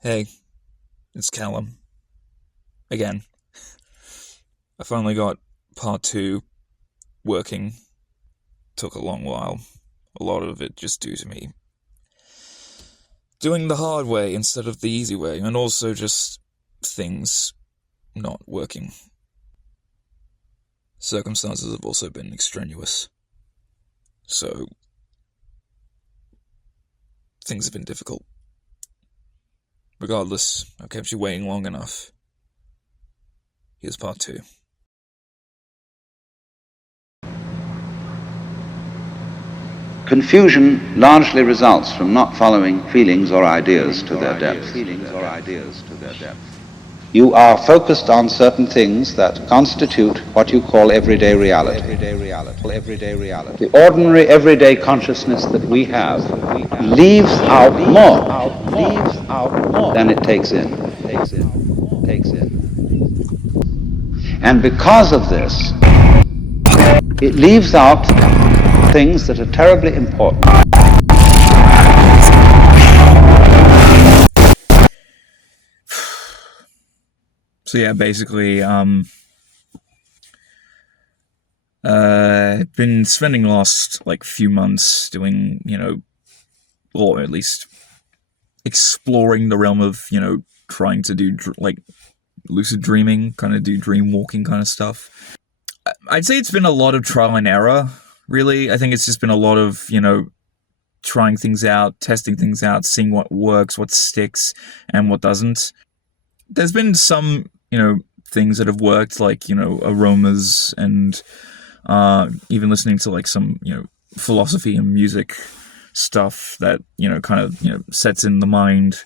Hey, it's Callum. Again. I finally got part two working. Took a long while. A lot of it just due to me doing the hard way instead of the easy way, and also just things not working. Circumstances have also been extraneous. So, things have been difficult. Regardless, I've kept you waiting long enough. Here's part two. Confusion largely results from not following feelings or ideas to their depth. You are focused on certain things that constitute what you call everyday reality. The ordinary everyday consciousness that we have leaves out more than it takes in. And because of this, it leaves out things that are terribly important. So yeah, basically, been spending the last, few months doing, or at least exploring the realm of, trying to do, lucid dreaming, kind of do dream walking kind of stuff. I'd say it's been a lot of trial and error, really. I think it's just been a lot of, trying things out, testing things out, seeing what works, what sticks, and what doesn't. There's been some, things that have worked, like, aromas and even listening to, some, philosophy and music stuff that, kind of, sets in the mind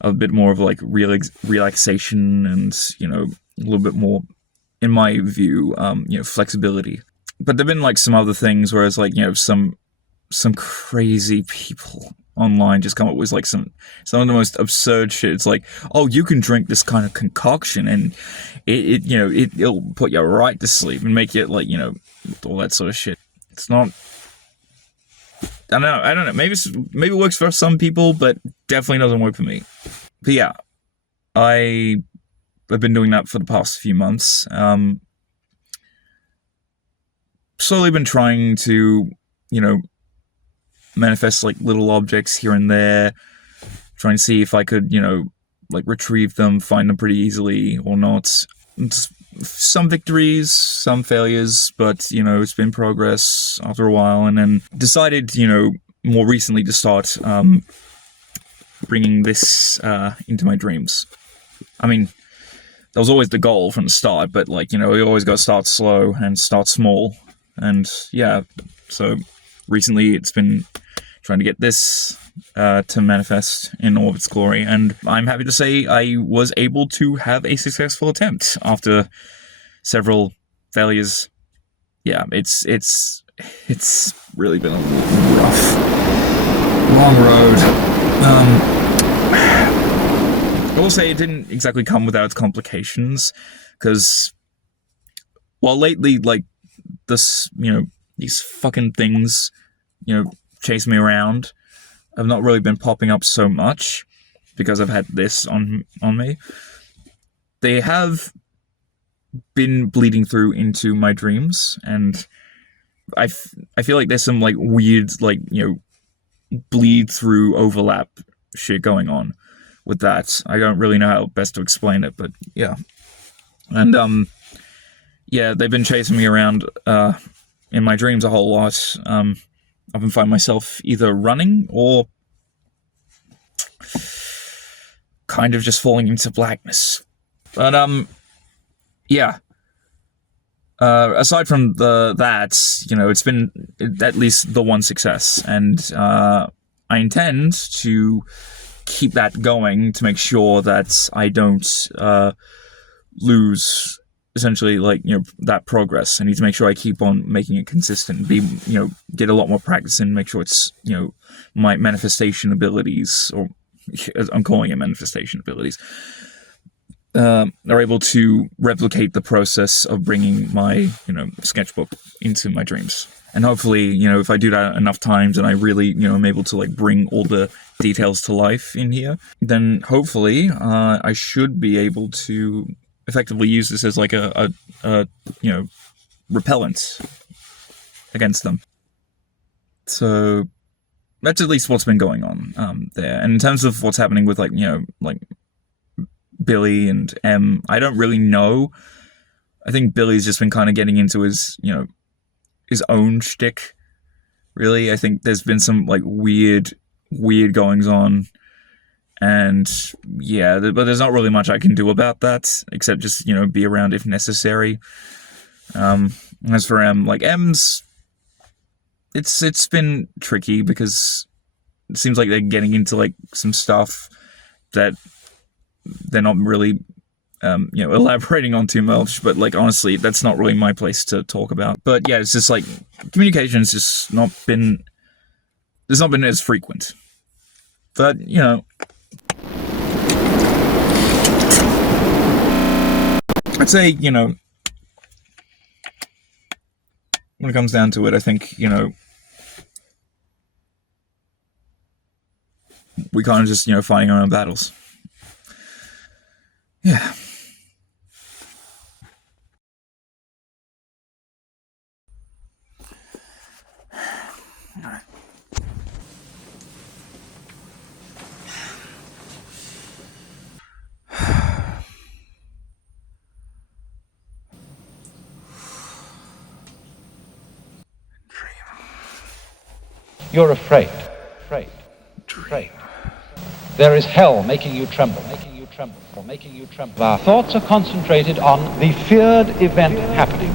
a bit more of, relaxation and, a little bit more, in my view, flexibility. But there've been, some other things, whereas, some crazy people online just come up with some of the most absurd shit. It's like, oh, you can drink this kind of concoction and it'll put you right to sleep and make you all that sort of shit. It's not. I don't know. Maybe it works for some people, but definitely doesn't work for me. But yeah, I've been doing that for the past few months. Slowly been trying to, manifest little objects here and there, trying to see if I could, retrieve them, find them pretty easily or not. Some victories, some failures, but, it's been progress after a while, and then decided, more recently to start bringing this into my dreams. I mean, that was always the goal from the start, but, you always got to start slow and start small. And, yeah, so recently it's been trying to get this to manifest in all of its glory, and I'm happy to say I was able to have a successful attempt after several failures. Yeah, it's really been a rough, long road. I will say it didn't exactly come without its complications, because while lately, this, these fucking things, chase me around, have not really been popping up so much because I've had this on me. They have been bleeding through into my dreams, and I feel like there's some weird bleed through overlap shit going on with that. I don't really know how best to explain it, but yeah. And yeah, they've been chasing me around in my dreams a whole lot. I often find myself either running or kind of just falling into blackness. But yeah. Aside from that, it's been at least the one success, and I intend to keep that going to make sure that I don't lose essentially that progress. I need to make sure I keep on making it consistent, get a lot more practice and make sure it's my manifestation abilities, or I'm calling it manifestation abilities, are able to replicate the process of bringing my, sketchbook into my dreams. And hopefully, if I do that enough times and I really, am able to like bring all the details to life in here, then hopefully I should be able to effectively use this as like a repellent against them. So that's at least what's been going on there. And in terms of what's happening with like Billy and M, I don't really know. I think Billy's just been kind of getting into his own shtick, really. I think there's been some like weird goings on, and yeah, but there's not really much I can do about that except just be around if necessary. As for M, like M's, it's been tricky because it seems like they're getting into like some stuff that they're not really elaborating on too much, but like honestly that's not really my place to talk about. But yeah, it's just like communication's just not been as frequent. But I'd say when it comes down to it, I think we kind of just fighting our own battles. Yeah. You're afraid. There is hell making you tremble. Our thoughts are concentrated on the feared event happening.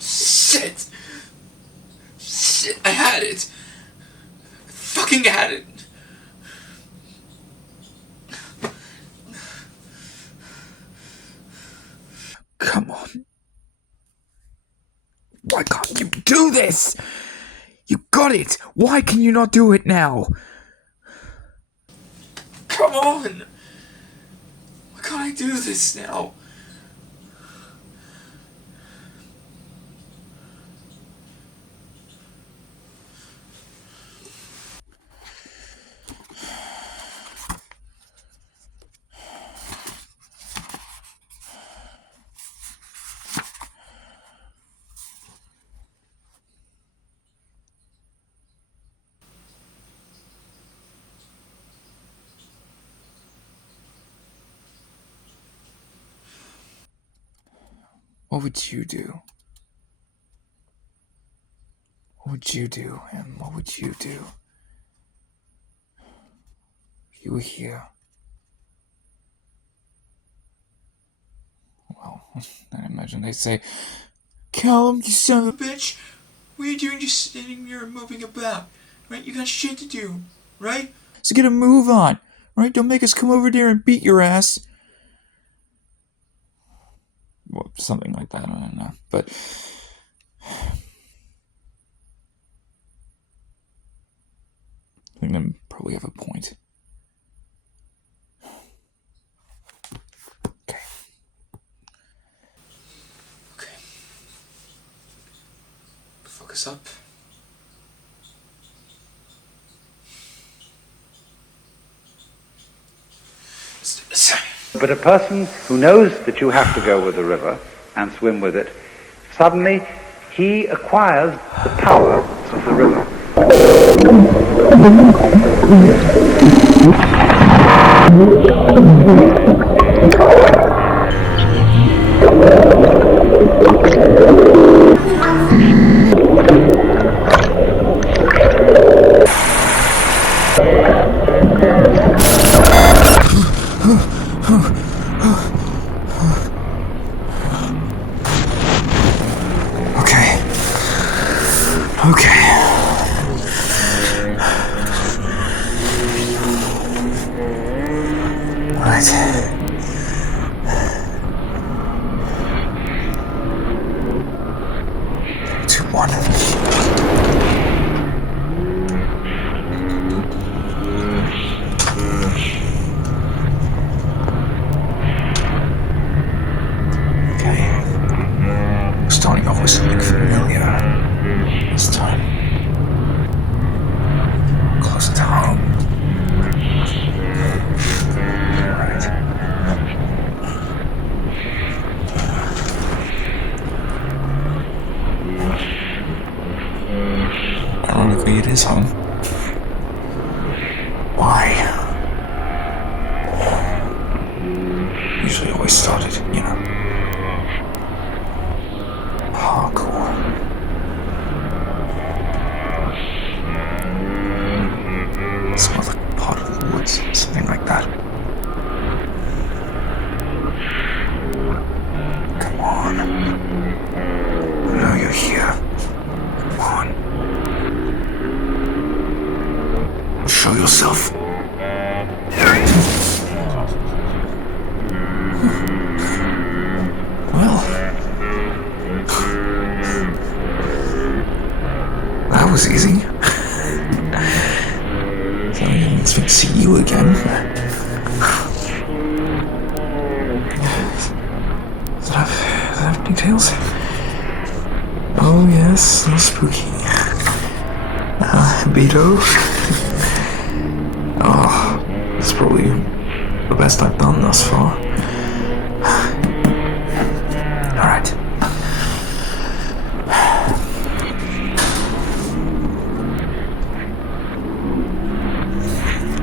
Shit! Shit, I had it! I fucking had it! Come on. Why can't you do this? You got it! Why can you not do it now? Come on! Why can't I do this now? What would you do? What would you do, Em? What would you do? If you were here. Well, I imagine they'd say, Callum, you son of a bitch! What are you doing just standing here and moving about? Right? You got shit to do, right? So get a move on, right? Don't make us come over there and beat your ass. Well, something like that, I don't know. But I think they probably have a point. Okay. Okay. Focus up. Let's do this. But a person who knows that you have to go with the river and swim with it, suddenly he acquires the power of the river. Okay. Right. 2, 1. Okay. Starting off with something familiar. This time. Closer to home. Right. again. Does it have details? Oh yes, so spooky. Beto. Oh, it's probably the best I've done thus far. Alright.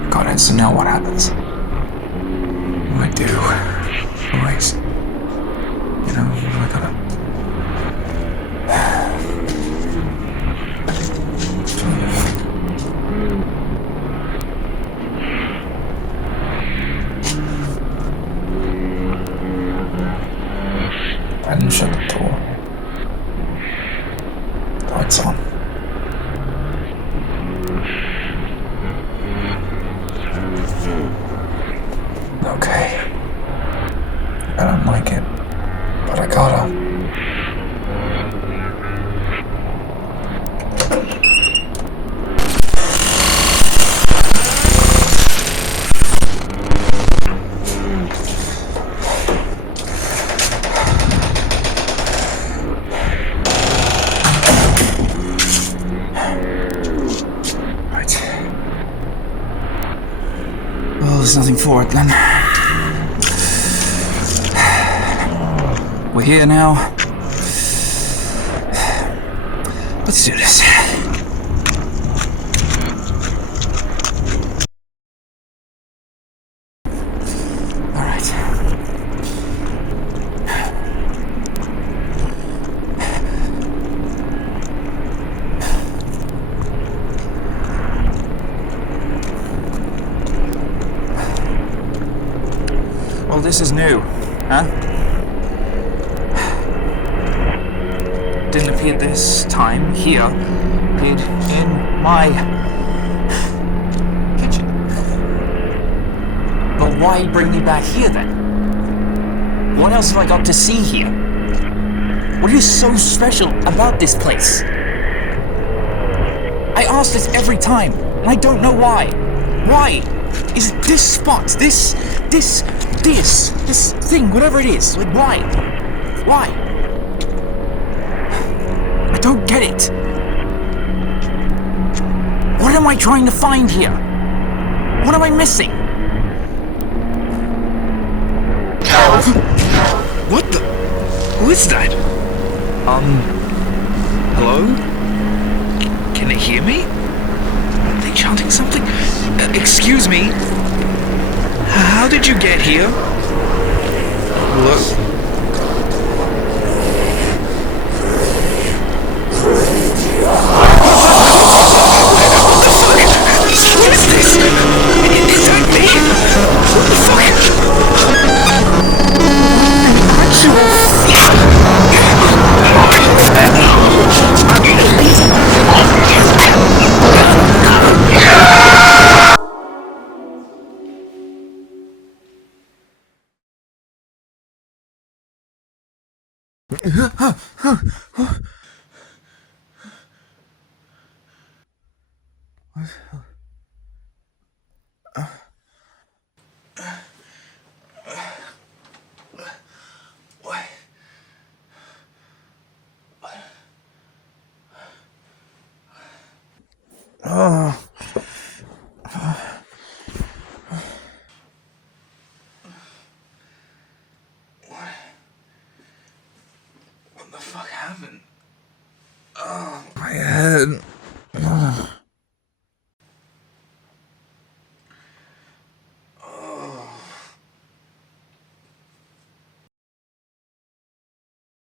Got it, so now what happens? What do I do? Always. You know, I gotta... I didn't shut the door. Lights on. Okay. I don't like it, but I gotta. Well, there's nothing for it then. We're here now. Let's do this. All right. Well, this is new, huh? Didn't appear this time here. Appeared in my kitchen. But why bring me back here then? What else have I got to see here? What is so special about this place? I ask this every time, and I don't know why. Why? Is it this spot, this thing, whatever it is? Like, why? Why? I don't get it. What am I trying to find here? What am I missing? What the? Who is that? Hello? Can they hear me? Are they chanting something? Excuse me? How did you get here? Hello? What is this? Is that me? What the fuck?